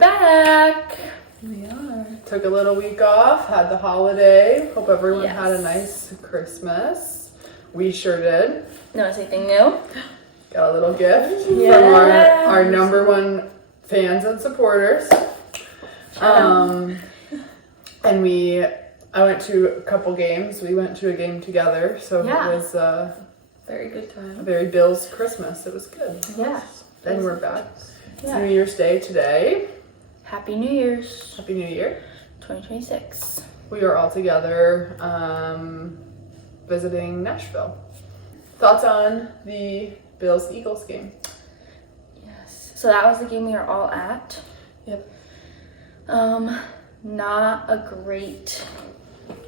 back. We are. Took a little week off, had the holiday. Hope everyone Yes. had a nice Christmas. We sure did. Notice anything new? Got a little gift Yes. from our number one fans and supporters. And I went to a couple games. We went to a game together, so Yeah. it was Very good a time. very Bills Christmas. It was good. Yeah. And we're back. It's Yeah. New Year's Day today. Happy New Year's Happy New Year. 2026. We are all together visiting Nashville. Thoughts on the Bills-Eagles game? Yes. So that was the game we were all at. Yep. Not a great.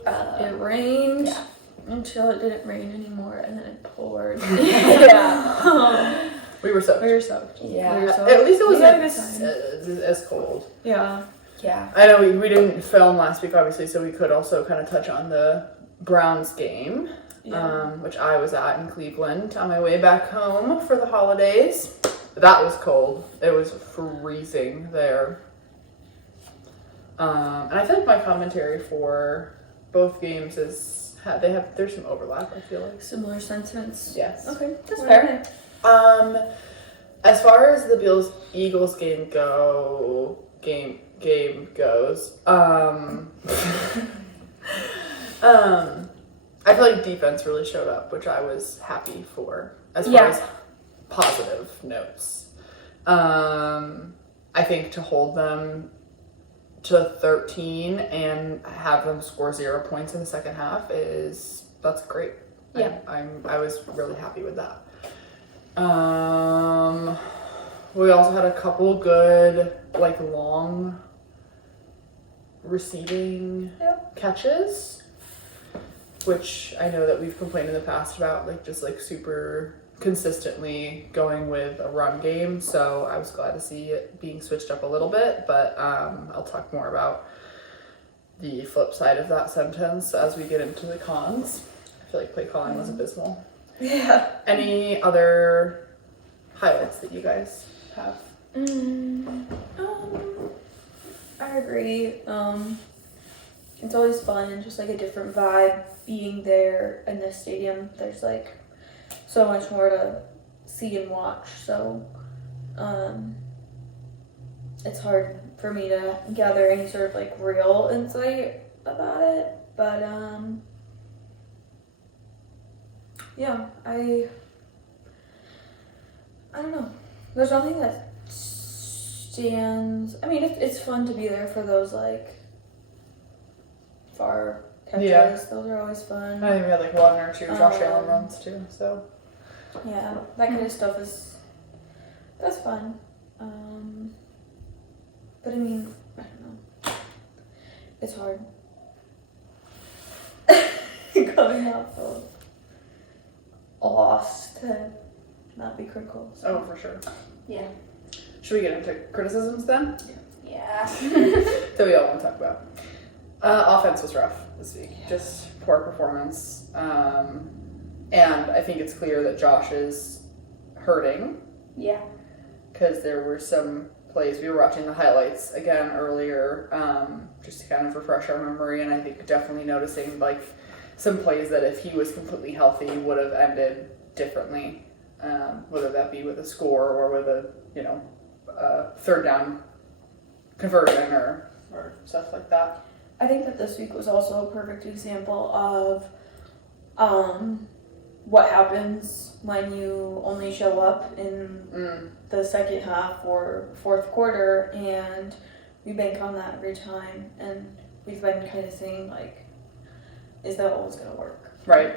It rained Yeah. until it didn't rain anymore, and then it poured. Yeah. We were soaked. We were soaked. Yeah. We were soaked. At least it We had a wasn't good time. as cold. Yeah. Yeah. I know we didn't film last week, obviously, so we could also kind of touch on the Browns game, which I was at in Cleveland on my way back home for the holidays. That was cold. It was freezing there. And I feel like my commentary for both games there's some overlap, I feel like. Similar sentiments. Yes. Okay, That's what fair. are they? As far as the Bills-Eagles game goes, I feel like defense really showed up, which I was happy for, as far as positive notes. I think to hold them to 13 and have them score 0 points in the second half that's great. Yeah. I was really happy with that. We also had a couple good, long receiving catches, which I know that we've complained in the past about, just super consistently going with a run game. So I was glad to see it being switched up a little bit, but I'll talk more about the flip side of that sentence as we get into the cons. I feel like play calling was abysmal. Yeah. Any other highlights that you guys have? I agree. It's always fun and just a different vibe being there in this stadium. There's so much more to see and watch. So, it's hard for me to gather any sort of real insight about it. But yeah, I don't know. There's nothing that stands. I mean, it's fun to be there for those far catches. Yeah. Those are always fun. I think we had one or two Josh Allen runs too, so. Yeah, that kind of stuff that's fun. But I mean, I don't know. It's hard. Coming off of a loss to not be critical. So. Oh, for sure. Yeah. Should we get into criticisms then? Yeah. That we all want to talk about. Offense was rough this week. Just poor performance. And I think it's clear that Josh is hurting. Yeah. Because there were some plays. We were watching the highlights again earlier, just to kind of refresh our memory. And I think definitely noticing some plays that if he was completely healthy would have ended differently. Whether that be with a score or with a third down conversion or stuff like that. I think that this week was also a perfect example of what happens when you only show up in the second half or fourth quarter, and we bank on that every time, and we've been kind of saying is that always going to work? Right.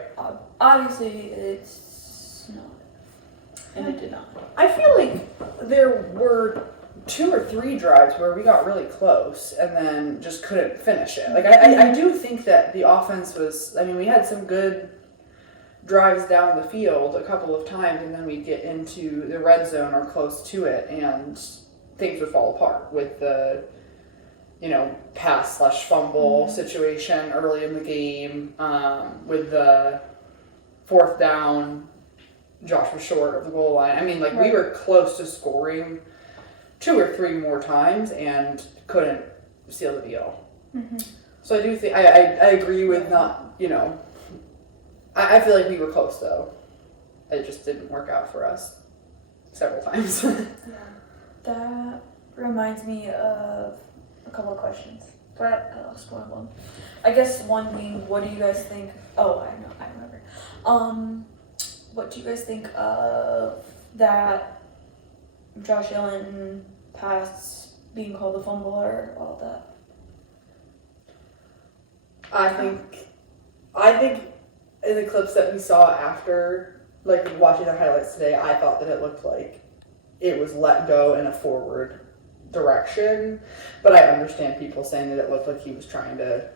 Obviously it's not, and it did not. I feel like there were 2 or 3 drives where we got really close and then just couldn't finish it. I do think that the offense was, we had some good drives down the field a couple of times, and then we'd get into the red zone or close to it and things would fall apart with the pass/fumble situation early in the game, with the fourth down Josh was short of the goal line. We were close to scoring 2 or 3 more times and couldn't seal the deal. Mm-hmm. So I do think, I agree with not, I feel like we were close though. It just didn't work out for us several times. That reminds me of a couple of questions, but I lost one of them. I guess one being, what do you guys think? Oh, I remember. What do you guys think of that Josh Allen pass being called a fumble or all that? I think in the clips that we saw after, like watching the highlights today, I thought that it looked like it was let go in a forward direction, but I understand people saying that it looked like he was trying to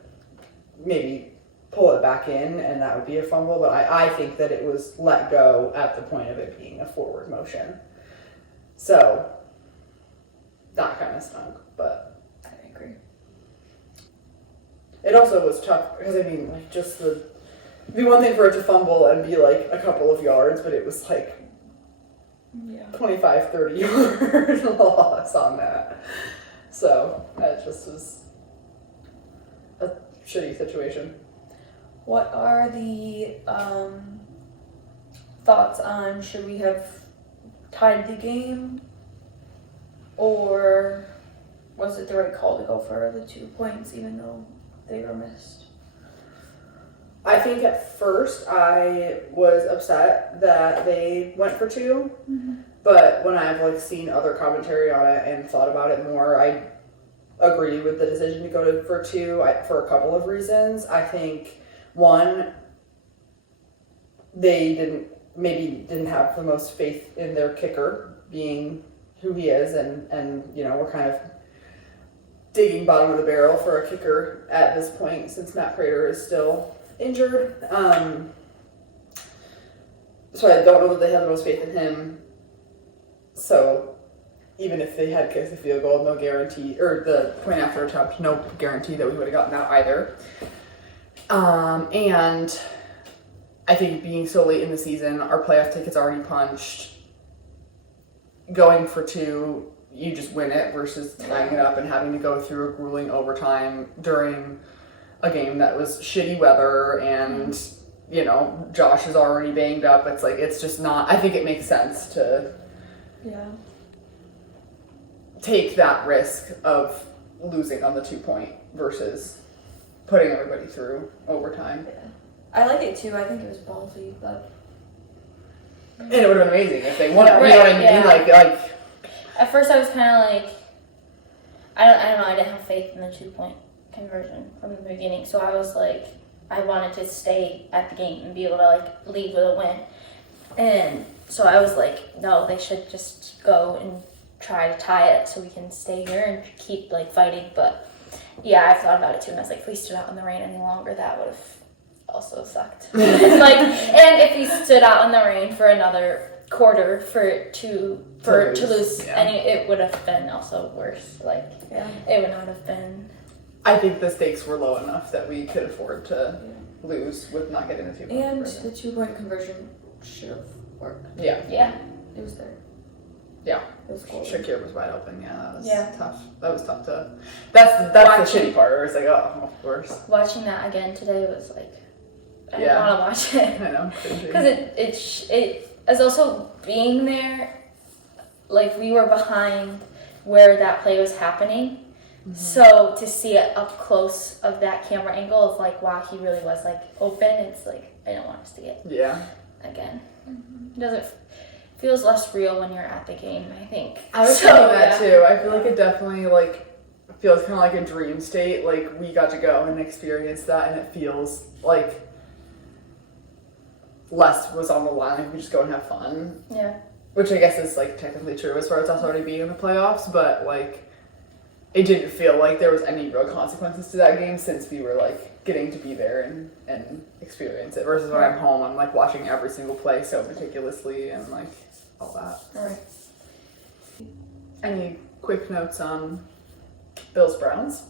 maybe pull it back in and that would be a fumble, but I think that it was let go at the point of it being a forward motion. So that kind of stunk, but I agree. it also was tough because like just it'd be one thing for it to fumble and be like a couple of yards, but it was like 25, 30 yard loss on that. So that just was a shitty situation. What are the thoughts on, should we have tied the game, or was it the right call to go for the 2 points even though they were missed? I think at first I was upset that they went for 2, but when I've seen other commentary on it and thought about it more, I agree with the decision to go for 2 for a couple of reasons. I think one, they didn't have the most faith in their kicker being who he is, and we're kind of digging bottom of the barrel for a kicker at this point since Matt Prater is still injured. So I don't know that they have the most faith in him. So even if they had kicked the field goal, no guarantee, or the point after attempt, no guarantee that we would have gotten that either. And I think being so late in the season, our playoff ticket's already punched. Going for 2, you just win it versus tying it up and having to go through a grueling overtime during a game that was shitty weather and, Josh is already banged up. It's just not, I think it makes sense to take that risk of losing on the 2 point versus putting everybody through overtime. Yeah. I like it too. I think it was ballsy, but And it would have been amazing if they won it. Right, You know what I mean? yeah. Like At first, I was kind of like, I don't know. I didn't have faith in the 2-point conversion from the beginning, so I was like, I wanted to stay at the game and be able to leave with a win. And so I was like, no, they should just go and try to tie it so we can stay here and keep fighting. But yeah, I've thought about it too, and I was like, if we stood out in the rain any longer, that would have also sucked. And if we stood out in the rain for another quarter to lose, any, it would have been also worse. It would not have been. I think the stakes were low enough that we could afford to lose with not getting the 2 point and conversion. the 2-point conversion should have worked. Yeah. It was there. Yeah. It was cool. Shakir was wide open. Yeah, that was tough. That was tough to. That's the shitty part. Where it's of course. Watching that again today was I didn't want to watch it. I know. Because it is also being there. We were behind where that play was happening. Mm-hmm. So to see it up close of that camera angle of wow, he really was open. It's I don't want to see it. Yeah. Again, it doesn't feels less real when you're at the game. I think. I was thinking that too. I feel it definitely feels kind of like a dream state. We got to go and experience that, and it feels less was on the line. We just go and have fun. Yeah. Which I guess is technically true as far as us already being in the playoffs, but it didn't feel like there was any real consequences to that game since we were getting to be there and experience it. Versus when I'm home, I'm watching every single play so meticulously and all that. Right. Any quick notes on Bills Browns?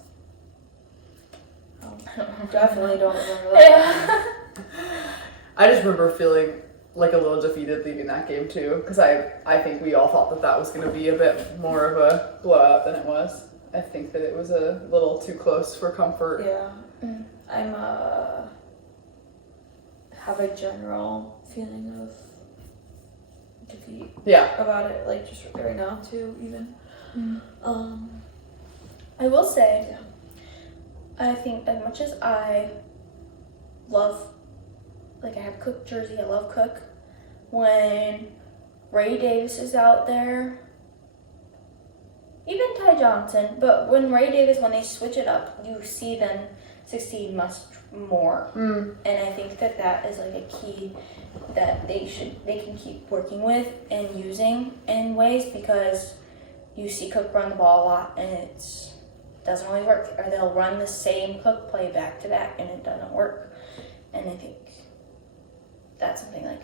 Definitely don't remember that. Yeah. I just remember feeling like a little defeated leaving that game too, because I think we all thought that was going to be a bit more of a blowout than it was. I think that it was a little too close for comfort. Yeah. I'm have a general feeling of defeat. Yeah. About it, like just right now too, even. I will say, Yeah. I think as much as I love, like I have a Cook jersey, I love Cook. When Ray Davis is out there, even Ty Johnson, but when Ray Davis, when they switch it up, you see them succeed much more. And I think that is like a key that they can keep working with and using in ways, because you see Cook run the ball a lot and it doesn't always work, or they'll run the same Cook play back to back and it doesn't work. And I think that's something like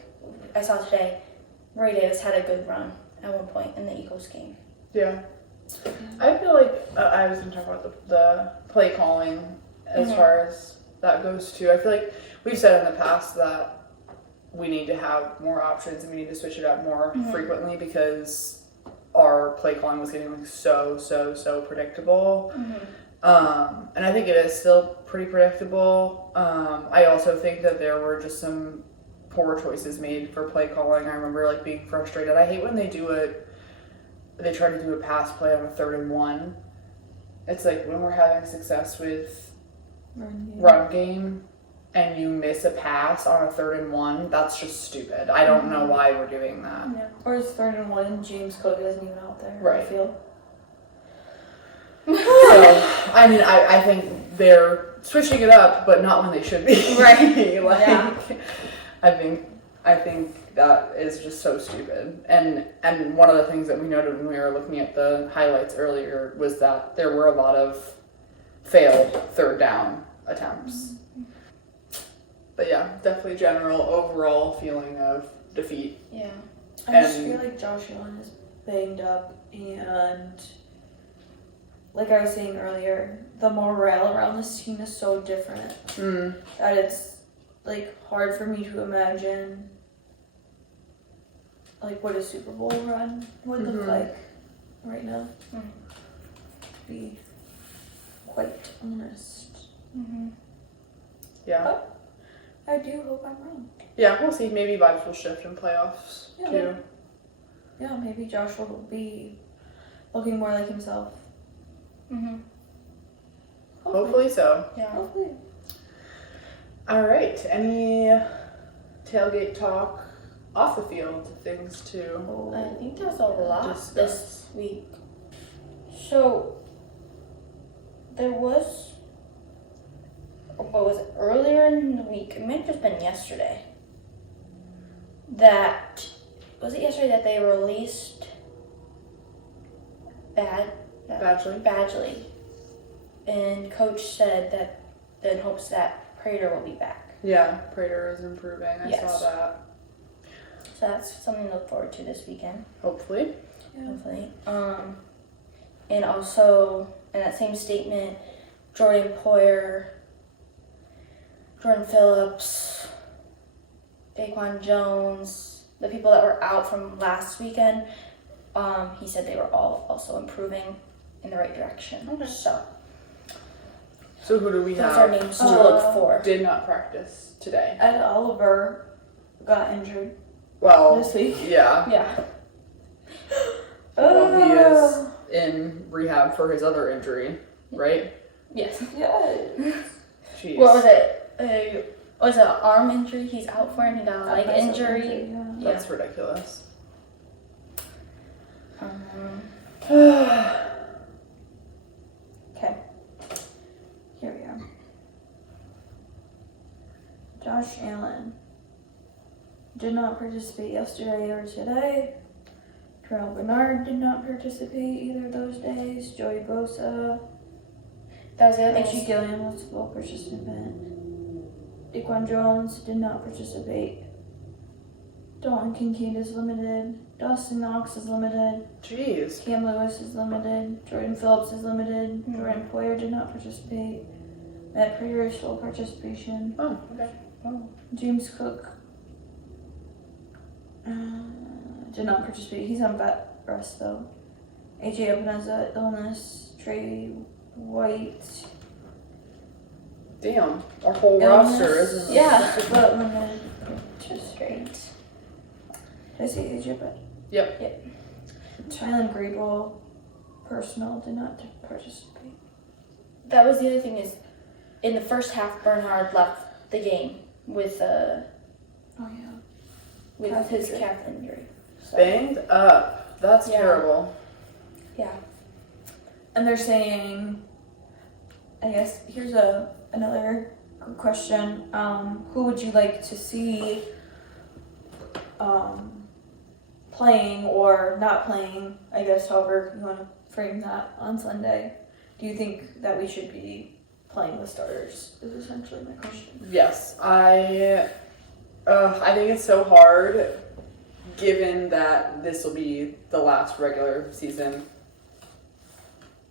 I saw today. Ray Davis had a good run at one point in the Eagles game. Yeah. I feel like I was going to talk about the play calling as far as that goes too. I feel like we've said in the past that we need to have more options and we need to switch it up more frequently, because our play calling was getting like so predictable. And I think it is still pretty predictable. I also think that there were just some poor choices made for play calling. I remember like being frustrated. I hate when they try to do a pass play on a 3rd and 1. It's like when we're having success with run game and you miss a pass on a 3rd and 1, that's just stupid. I don't know why we're doing that. Yeah. Or it's 3rd and 1 and James Cook isn't even out there. Right. I feel. So, I mean, I think they're switching it up, but not when they should be. Right. Like, Yeah. I think that is just so stupid. And one of the things that we noted when we were looking at the highlights earlier was that there were a lot of failed 3rd down attempts. But yeah, definitely general overall feeling of defeat. Yeah. I just feel like Josh Allen is banged up, and like I was saying earlier, the morale around this team is so different that it's like hard for me to imagine like what a Super Bowl run would look like right now. To be quite honest. Yeah. But I do hope I'm wrong. Yeah, we'll see. Maybe vibes will shift in playoffs too. Yeah, maybe Josh will be looking more like himself. Hopefully so. Yeah. Hopefully. All right. Any tailgate talk off the field? Things to I think that's a lot discuss this week. So there was, what was it, earlier in the week, it might have just been yesterday, that they released Badgley, and coach said that in hopes that Prater will be back. Yeah, Prater is improving. I saw that. So that's something to look forward to this weekend. Hopefully. Yeah. Hopefully. And also in that same statement, Jordan Poyer, Jordan Phillips, Daquan Jones, the people that were out from last weekend, he said they were all also improving in the right direction. Okay. So who do we those have? are names to look for. Did not practice today. Ed Oliver got injured Well, this week. yeah. Yeah. Well, he is in rehab for his other injury, right? Yes. Yeah. Jeez. What was it? Was it an arm injury he's out for, and he got a leg injury? Yeah. That's ridiculous. Okay. Here we are. Josh Allen did not participate yesterday or today. Terrell Bernard did not participate either of those days. Joey Bosa. That was the other Richie thing. Gilliam was a full participant. Daquan Jones did not participate. Dalton Kincaid is limited. Dawson Knox is limited. Jeez. Cam Lewis is limited. Jordan Phillips is limited. Jordan Poyer did not participate. Matt Prater is full participation. Oh, okay. James Cook Did not participate. He's on vet rest though. AJ Epineza, illness. Trey White. Damn, our whole Illness. roster isn't. Yeah, but limited. Just great. Did I say AJ? But Yep. Tylen Grable, personal, did not participate. That was the other thing is, in the first half, Bernhard left the game with Oh yeah. Calf his injury. calf injury. So, Banged up. That's Yeah. terrible. yeah. And they're saying, I guess here's another good question. Who would you like to see playing or not playing? I guess however you want to frame that on Sunday. Do you think that we should be playing the starters? Is essentially my question. Yes, I think it's so hard, given that this will be the last regular season,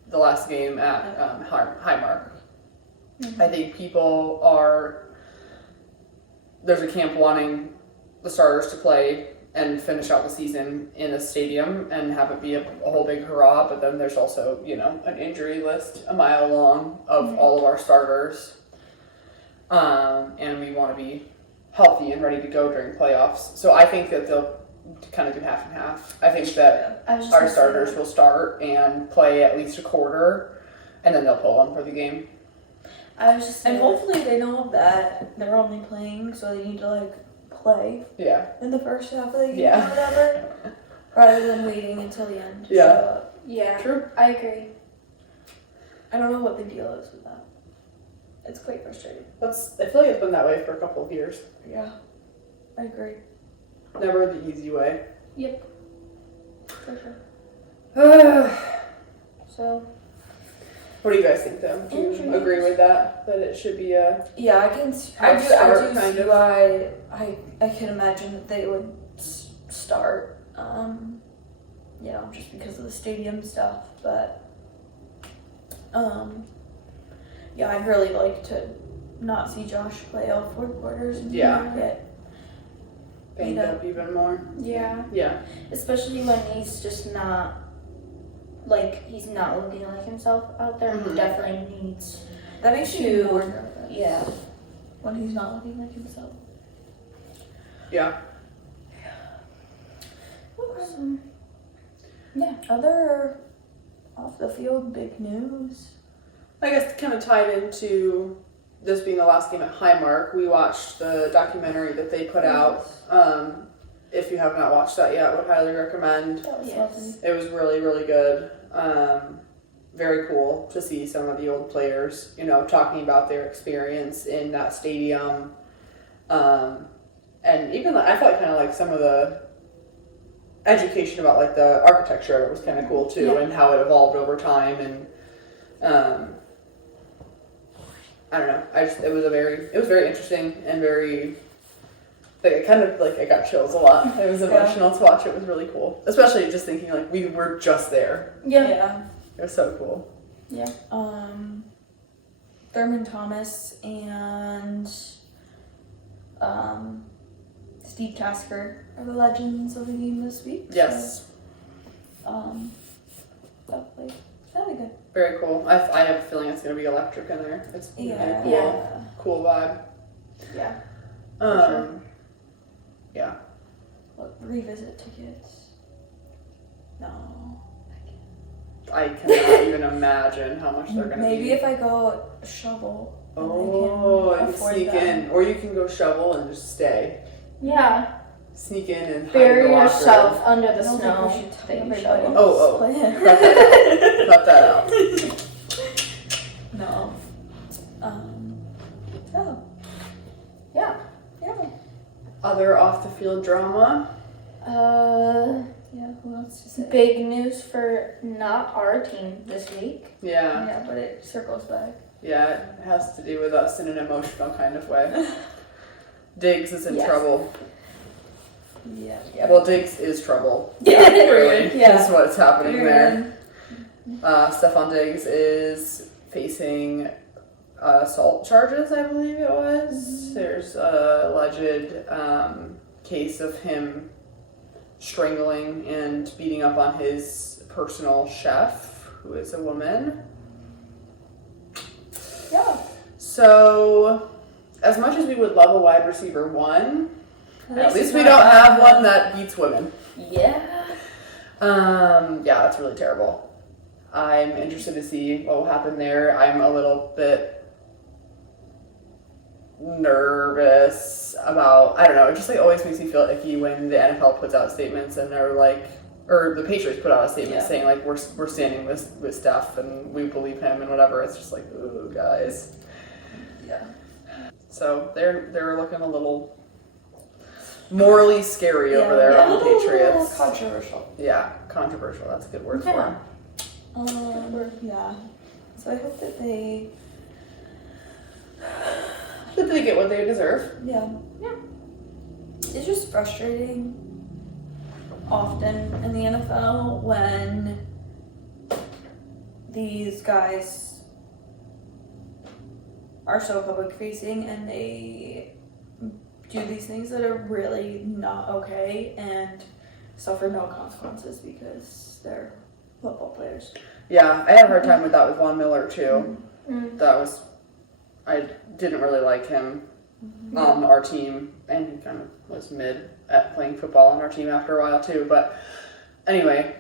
the last game at Highmark. Mhm. I think there's a camp wanting the starters to play and finish out the season in a stadium and have it be a whole big hurrah, but then there's also, an injury list a mile long of all of our starters. And we want to be healthy and ready to go during playoffs. So I think that they'll kind of do half and half. I think that I was just our gonna say starters that. will start and play at least a quarter, and then they'll pull them for the game. I was just And saying hopefully they know that they're only playing, so they need to play Yeah. in the first half of the game Yeah. or whatever, rather than waiting until the end. to Yeah. show up. yeah, True. I agree. I don't know what the deal is with that. It's quite frustrating. I feel like it's been that way for a couple of years. Yeah, I agree. Never the easy way. For sure. What So do you guys think, though? Do you Injuries. agree with that? That it should be a Yeah, I can. I Half do. start, I do kind see of. why. I can imagine that they would start. Just because of the stadium stuff, but yeah, I'd really like to not see Josh play all 4 quarters and Yeah. get banged Yeah. up even more. yeah, Yeah. especially when he's just not he's not looking like himself out there. Mhm. He definitely needs. that makes me To- more nervous Yeah. when he's not looking like himself. Yeah. So, yeah. Other off the field big news. I guess kind of tied into this being the last game at Highmark, we watched the documentary that they put out. If you have not watched that yet, I would highly recommend. That was Yes. lovely. It was really, really good. Very cool to see some of the old players, talking about their experience in that stadium. And even I felt kind of like some of the education about the architecture of it was kind of cool too, Yeah. and how it evolved over time. And I don't know. It was very interesting and very. I got chills a lot. It was emotional to watch. It was really cool, especially just thinking we were just there. Yeah. It was so cool. Thurman Thomas and Steve Tasker are the legends of the game this week. Yes, So, definitely. That'd be good. very cool. I have a feeling it's gonna be electric in there. It's really cool. Yeah. Cool vibe. Yeah. Yeah. Look, revisit tickets. No. I cannot even imagine how much they're gonna Maybe be. if I go shovel. then I Oh, can you afford sneak them. in, or you can go shovel and just stay. Yeah. Sneak in and hide Bury in the locker yourself under I the don't snow. think we should tell that you everybody. shovel. Oh. Plan. room. Cut that out. No. Oh. Yeah. Yeah. Other off the field drama. Yeah, who else to say? Big news for not our team this week. Yeah. Yeah, but it circles back. Yeah, it has to do with us in an emotional kind of way. Diggs is in Yes. trouble. Yeah. Well, Diggs is trouble. Yeah. Really, Yeah. is what's happening there. Period. Stephon Diggs is facing assault charges, I believe it was. There's a alleged case of him strangling and beating up on his personal chef, who is a woman. Yeah. So, as much as we would love a wide receiver one, at least it's we not don't have bad. one that beats women. Yeah. Yeah, that's really terrible. I'm interested to see what will happen there. I'm a little bit nervous about, I don't know, it just like always makes me feel icky when the NFL puts out statements and they're like, or the Patriots put out a statement saying like we're standing with Steph and we believe him and whatever. It's just like, ooh, guys. Yeah. So they're looking a little morally scary over there on the Patriots. Controversial. Yeah, controversial. That's a good word Yeah. for Yeah. So I hope that they. it. That they get what they deserve. Yeah. It's just frustrating often in the NFL when these guys are so public facing and they do these things that are really not okay and suffer no consequences because they're football players. Yeah, I had a hard time with that with Von Miller too. Mm. I didn't really like him on our team, and he kind of was mid at playing football on our team after a while too. But anyway,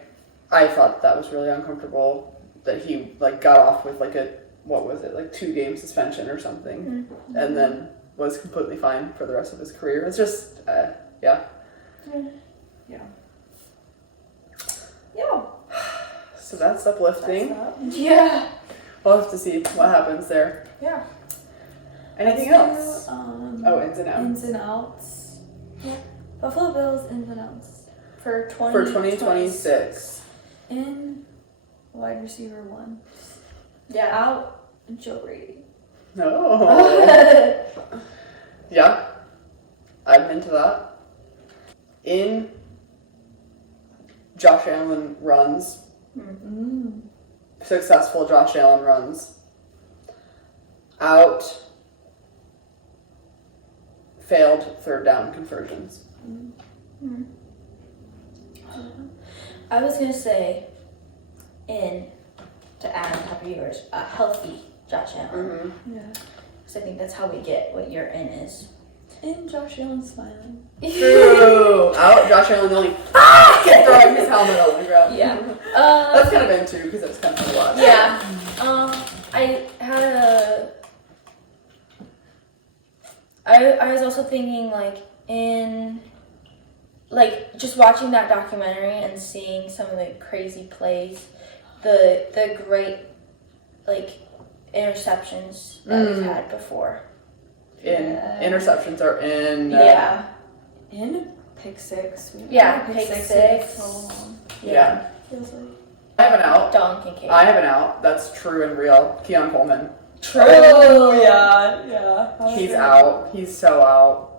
I thought that was really uncomfortable that he like got off with like a, what was it, like 2-game suspension or something, and then was completely fine for the rest of his career. It's just yeah. So that's uplifting. Yeah. We'll have to see what happens there. Yeah. Anything Let's else? do, Ins and outs. Ins and outs. Yeah. Buffalo Bills ins and outs. For For 2026. In wide receiver one. Yeah. Out Joe Brady. No. Yeah. I'm into that. In Josh Allen runs. Successful Josh Allen runs. Out failed third down conversions. I was gonna say, in to add on top of yours, a healthy Josh Allen. Yeah. Because I think that's how we get what your in is. And Josh Allen smiling. True. Out Josh Allen going throwing his helmet on the ground. Yeah. That's kind of in too because it's kind of fun to watch. Yeah. I had a. I was also thinking like in, like just watching that documentary and seeing some of the crazy plays, the great like interceptions that we've had before. Interceptions are in. Yeah. In pick six. Yeah, pick six. So long. Yeah. Feels like. I have an out. Donkey cake. I have an out. That's true and real. Keon Coleman. True. Oh yeah. He's out. He's so out.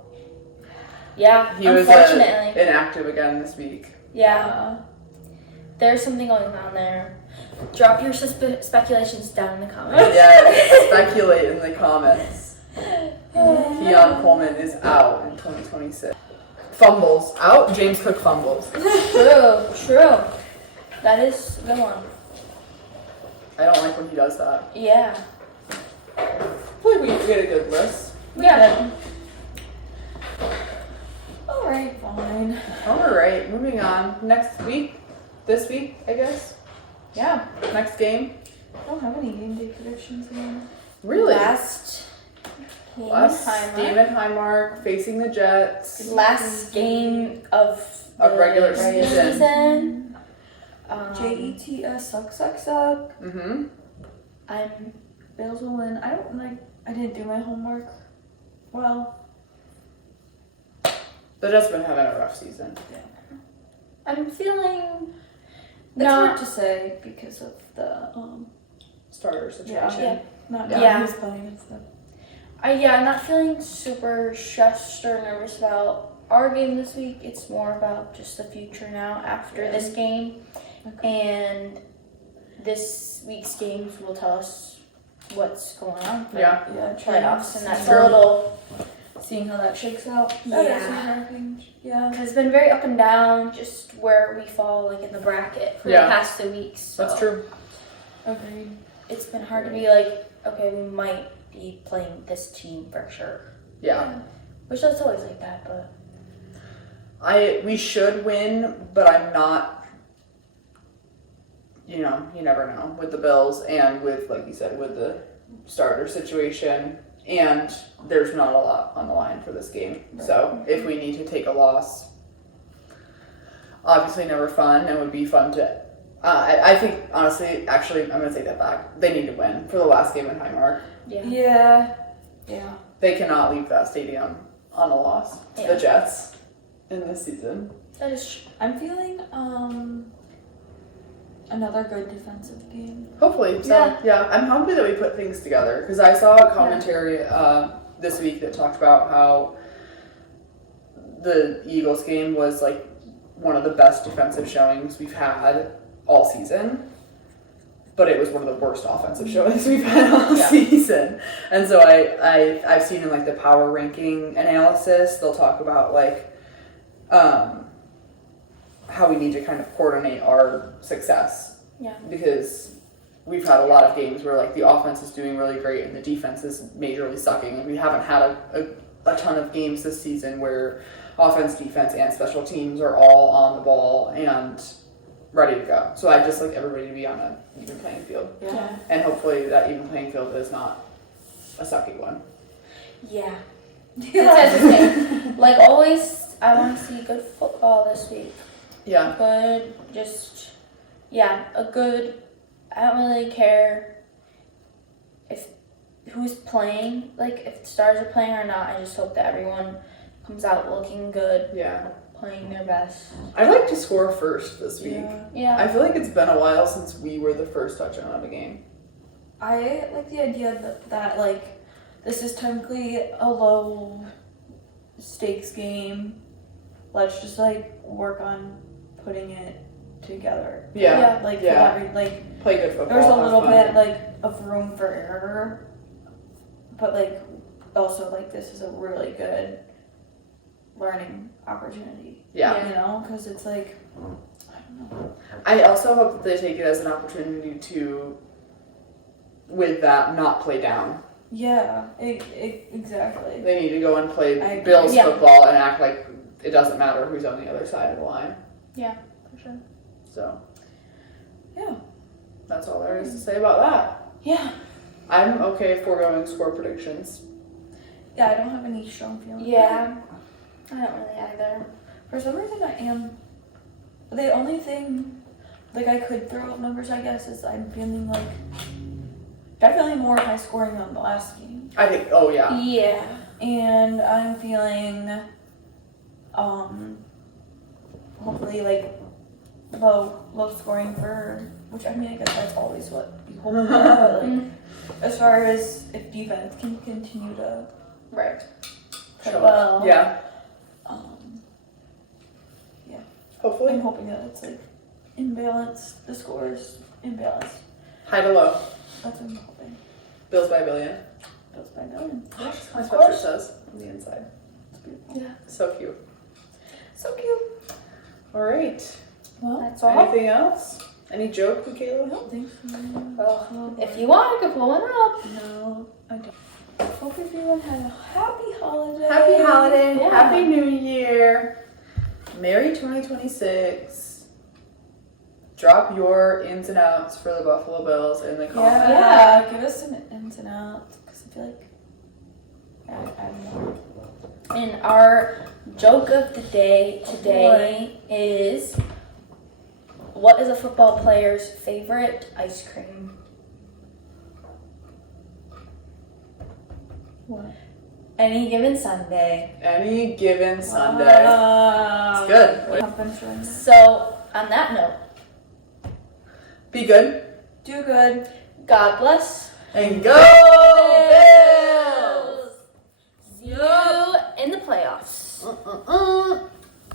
Yeah. He was unfortunately. inactive again this week. Yeah. There's something going on there. Drop your speculations down in the comments. Yeah, speculate in the comments. Keon Coleman is out in 2026. Fumbles. Out. James Cook fumbles. True. That is the one. I don't like when he does that. Yeah. I feel like we get a good list. Yeah. Alright, fine. Alright, moving on. Next week. This week, I guess. Yeah. Next game. I don't have any game day predictions again. Really? Last game game at Highmark, facing the Jets. Last game of regular season. JETS suck. Mm-hmm. I'm Bills will win. I didn't do my homework. Well, The Jets been having a rough season. feeling it's not hard to say because of the Starter situation. yeah. not Yeah. knowing who's playing and stuff. I'm not feeling super stressed or nervous about our game this week. It's more about just the future now after this game. Okay. And this week's games will tell us what's going on for Yeah. Yeah, playoffs, and that's True. a little seeing how that shakes out. Yeah. Yeah. It's been very up and down, just where we fall like in the bracket for the past 2 weeks. So That's true. Agreed. it's been hard to be like, okay, we might be playing this team for sure. Yeah. Which that's always like that, but We should win, but I'm not, you know, you never know with the Bills and with, like you said, with the starter situation, and there's not a lot on the line for this game. Right. So if we need to take a loss, obviously never fun, and would be fun to, I think, honestly, actually, I'm going to take that back. They need to win for the last game in Highmark. yeah. Yeah. They cannot leave that stadium on a loss to Yeah. the Jets in this season. That is true. I'm feeling another good defensive game. Hopefully. So, yeah, I'm happy that we put things together, because I saw a commentary this week that talked about how the Eagles game was like one of the best defensive showings we've had all season, but it was one of the worst offensive showings we've had all season. And so I've seen in like the power ranking analysis, they'll talk about like how we need to kind of coordinate our success. Yeah. Because we've had a lot of games where like the offense is doing really great and the defense is majorly sucking. And we haven't had a ton of games this season where offense, defense, and special teams are all on the ball and ready to go. So I just like everybody to be on an even playing field. Yeah. And hopefully that even playing field is not a sucky one. Yeah. That's the thing. Like always, I want to see good football this week. Yeah. Good, just, a good, I don't really care if who's playing, like if the stars are playing or not. I just hope that everyone comes out looking good, Yeah. playing their best. I'd like to score first this week. Yeah. I feel like it's been a while since we were the first touchdown of a game. I like the idea that like this is technically a low stakes game. Let's just like work on putting it together. Yeah. Like Yeah. for every like Play good football. there's a have little fun. bit like of room for error, but like also like this is a really good learning opportunity. Yeah. You know, because it's like I don't know. I also hope that they take it as an opportunity to, with that, not play down. Yeah, exactly. They need to go and I play agree. Bills Yeah. football and act like it doesn't matter who's on the other side of the line. Yeah, for sure. So, Yeah. that's all there is to say about that. Yeah. I'm okay foregoing score predictions. Yeah, I don't have any strong feelings. Yeah. I don't really either. For some reason, I am. The only thing, like, I could throw out numbers, I guess, is I'm feeling like definitely more high scoring than the last game. I think, oh yeah. Yeah. And I'm feeling, hopefully, like, low scoring for, which I mean, I guess that's always what you hope for, but, like, as far as if defense can continue to Right. play Show well. up. Yeah. Hopefully. I'm hoping that it's like imbalanced, the scores imbalanced. High to low. That's what I'm hoping. Bills by a billion. Bills by billion. My Of sweatshirt course. says on the inside. It's beautiful. Yeah. So cute. So cute. All right. Well, That's all. Anything else? Any joke, Michaela? I don't think so. Well, if you want, I could pull one up. No, I don't. Hope everyone had a happy holiday. Happy holiday. Yeah. Happy New Year. Merry 2026. Drop your ins and outs for the Buffalo Bills in the comments. Yeah, give us some ins and outs because I feel like I don't know. And our joke of the day today is, what is a football player's favorite ice cream? What? Any given Sunday. Any given Sunday. Wow. It's good. Convention. So, on that note, Be good Do good. God bless. and go!